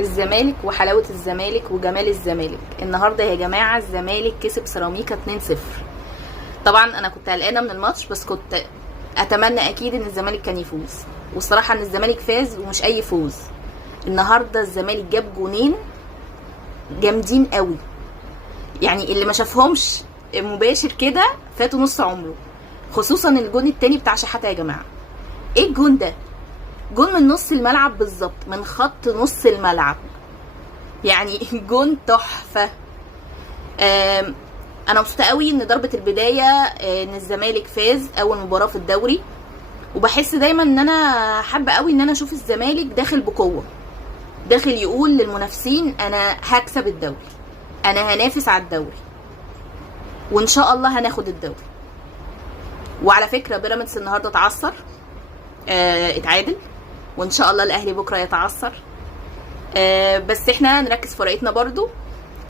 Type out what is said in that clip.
الزمالك وحلاوة الزمالك وجمال الزمالك. النهارده يا جماعة الزمالك كسب سيراميكا 2-0. طبعا انا كنت قلقانة من الماتش، بس كنت اتمنى اكيد ان الزمالك كان يفوز، والصراحة ان الزمالك فاز ومش اي فوز. النهارده الزمالك جاب جونين جامدين قوي، يعني اللي ما شافهمش مباشر كده فاتوا نص عمره، خصوصا الجون التاني بتاع شحاتة. يا جماعة ايه الجون ده؟ جون من نص الملعب بالظبط، من خط نص الملعب، يعني جون تحفه. انا مبسوطه قوي ان ضربه البدايه ان الزمالك فاز اول مباراه في الدوري، وبحس دايما ان انا حابه قوي ان انا اشوف الزمالك داخل بقوه، داخل يقول للمنافسين انا هكسب الدوري، انا هنافس على الدوري، وان شاء الله هناخد الدوري. وعلى فكره بيراميدز النهارده اتعثر، اتعادل، وان شاء الله الاهلي بكره يتعثر. بس احنا نركز في ورقتنا برضو،